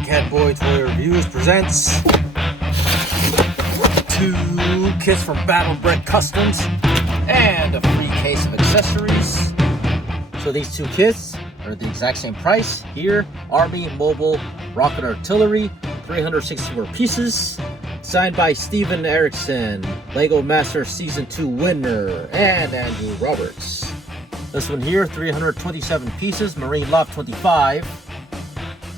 Crackhead Boy Toy Reviews presents 2 kits from BattleBrick Customs and a free case of accessories. So these 2 kits are the exact same price. Here, Army Mobile Rocket Artillery, 364 pieces. Signed by Steven Erickson, LEGO Master Season 2 winner, and Andrew Roberts. This one here, 327 pieces, Marine LAV 25.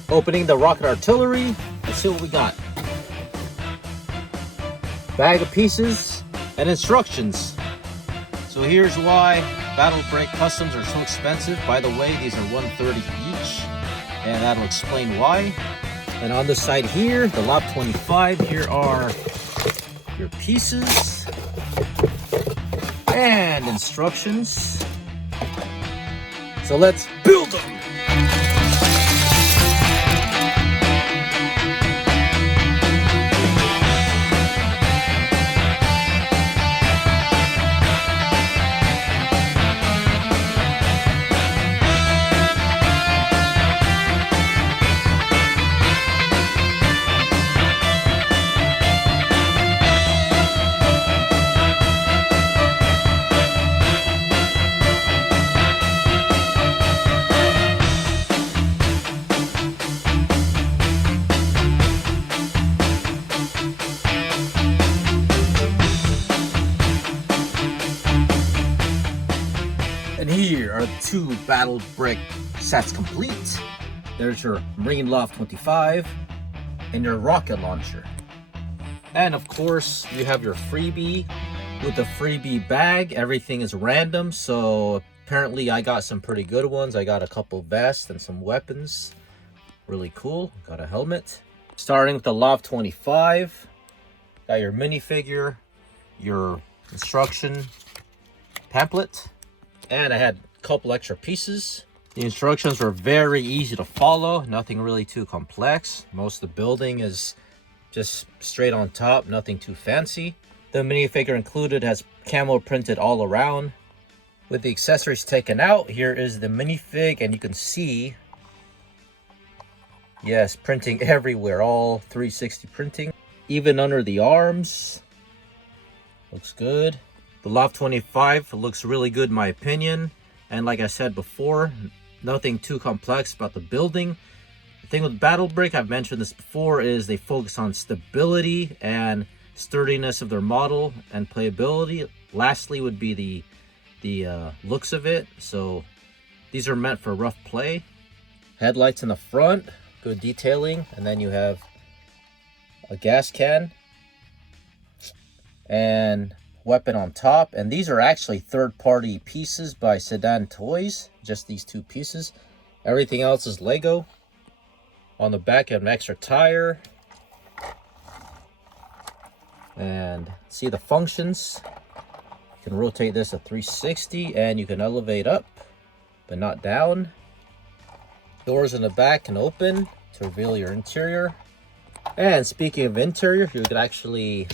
Opening the Rocket Artillery, let's see what we got. Bag of pieces and instructions. So here's why BattleBrick Customs are so expensive. By the way, these are $130 each, and that'll explain why. And on the side here, the LAV 25, here are your pieces and instructions. So let's build them. And here are the 2 BattleBrick sets complete. There's your Marine LAV 25 and your rocket launcher. And of course, you have your freebie with the freebie bag. Everything is random, so apparently I got some pretty good ones. I got a couple vests and some weapons. Really cool. Got a helmet. Starting with the LAV 25. Got your minifigure, your instruction pamphlet. And I had a couple extra pieces. The instructions were very easy to follow, nothing really too complex. Most of the building is just straight on top, nothing too fancy. The minifigure included has camo printed all around. With the accessories taken out, here is the minifig, and you can see, yes, printing everywhere, all 360 printing. Even under the arms, looks good. The LAV 25 looks really good in my opinion. And like I said before, nothing too complex about the building. The thing with BattleBrick, I've mentioned this before, is they focus on stability and sturdiness of their model and playability. Lastly would be the looks of it. So these are meant for rough play. Headlights in the front, good detailing. And then you have a gas can and weapon on top. And these are actually third-party pieces by Sedan Toys, just these 2 pieces. Everything else is Lego. On the back, you have an extra tire, and see the functions. You can rotate this at 360, and you can elevate up but not down. Doors in the back can open to reveal your interior. And speaking of interior, you could actually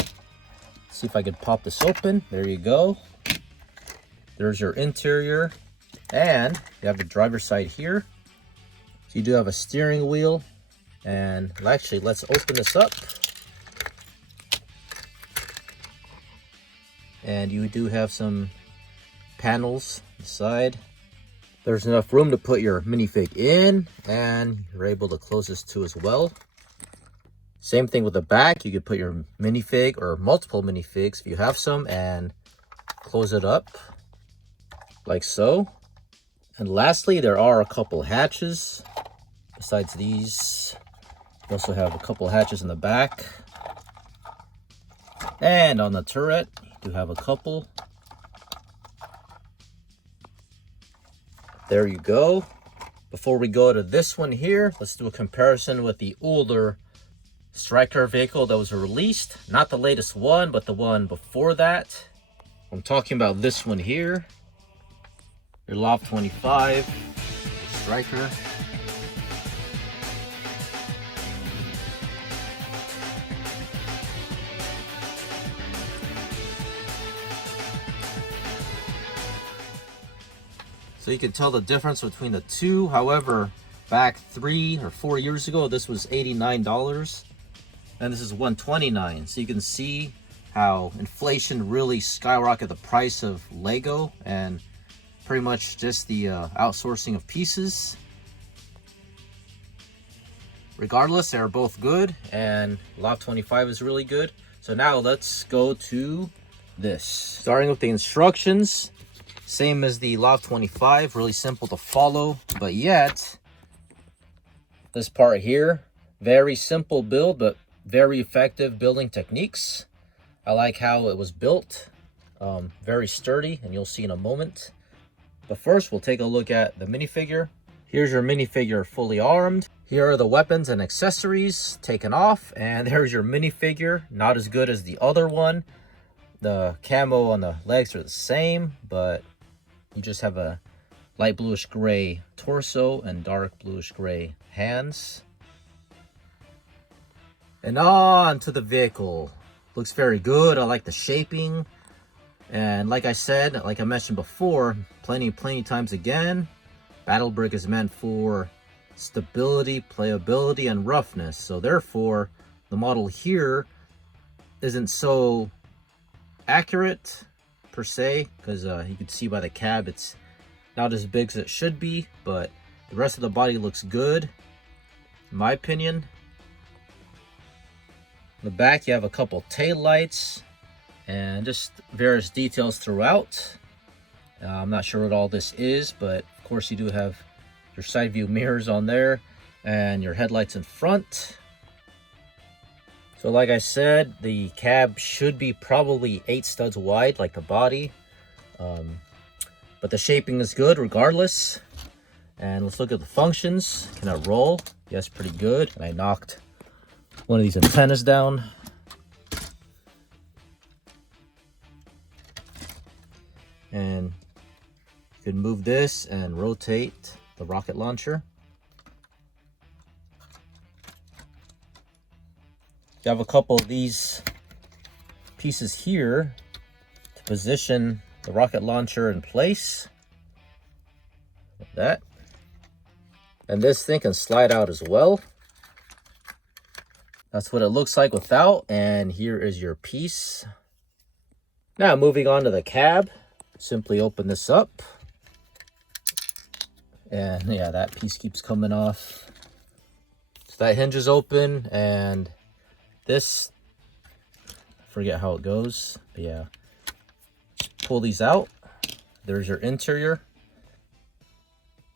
see if I could pop this open. There you go. There's your interior. And you have the driver's side here. So you do have a steering wheel. And actually, let's open this up. And you do have some panels on the side. There's enough room to put your minifig in. And you're able to close this too as well. Same thing with the back. You could put your minifig or multiple minifigs if you have some and close it up like so. And lastly, there are a couple hatches. Besides these, you also have a couple hatches in the back. And on the turret, you do have a couple. There you go. Before we go to this one here, let's do a comparison with the older Striker vehicle that was released. Not the latest one, but the one before that. I'm talking about this one here. Your LAV 25 Striker. So you can tell the difference between the two. However, Back 3 or 4 years ago, this was $89, and this is $129. So you can see how inflation really skyrocketed the price of Lego and pretty much just the outsourcing of pieces. Regardless, they're both good, and LAV 25 is really good. So now let's go to this. Starting with the instructions, same as the LAV 25, really simple to follow, but yet this part here, very simple build, but very effective building techniques. I like how it was built, very sturdy, and you'll see in a moment. But first, we'll take a look at the minifigure. Here's your minifigure fully armed. Here are the weapons and accessories taken off, and there's your minifigure. Not as good as the other one. The camo on the legs are the same, but you just have a light bluish gray torso and dark bluish gray hands. And on to the vehicle. Looks very good. I like the shaping. And like I said, like I mentioned before, plenty times again, BattleBrick is meant for stability, playability, and roughness. So therefore, the model here isn't so accurate per se, because you can see by the cab it's not as big as it should be, but the rest of the body looks good, in my opinion. In the back, you have a couple tail lights and just various details throughout. I'm not sure what all this is, but of course you do have your side view mirrors on there and your headlights in front. So like I said, the cab should be probably 8 studs wide like the body, but the shaping is good regardless. And let's look at the functions. Can it roll? Yes, pretty good. And I knocked one of these antennas down. And you can move this and rotate the rocket launcher. You have a couple of these pieces here to position the rocket launcher in place, like that. And this thing can slide out as well. That's what it looks like without, and here is your piece. Now moving on to the cab, simply open this up. And yeah, that piece keeps coming off. So that hinge is open, and this, I forget how it goes, but yeah. Pull these out. There's your interior.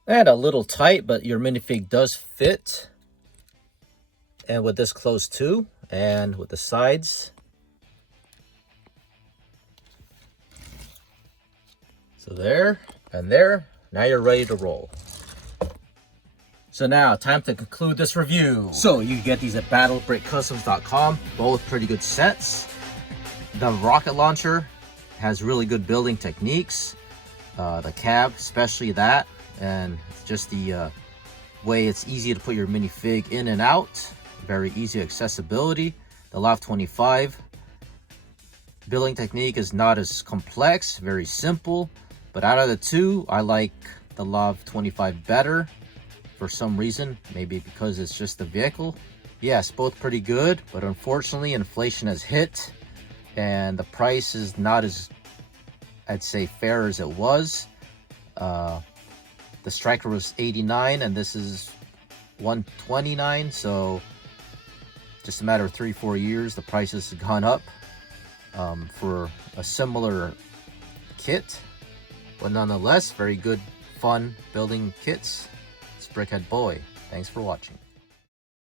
And a little tight, but your minifig does fit. And with this closed too, and with the sides. So there and there. Now you're ready to roll. So now, time to conclude this review. So you can get these at BattleBrickCustoms.com. Both pretty good sets. The rocket launcher has really good building techniques. The cab, especially that. And just the way it's easy to put your minifig in and out. Very easy accessibility. The LAV 25 building technique is not as complex, very simple. But out of the two, I like the LAV 25 better for some reason. Maybe because it's just the vehicle. Yes, both pretty good, but unfortunately inflation has hit and the price is not as, I'd say, fair as it was. The Striker was $89 and this is $129, so just a matter of 3-4 years the prices have gone up for a similar kit. But nonetheless, very good, fun building kits. It's Brickhead Boy. Thanks for watching.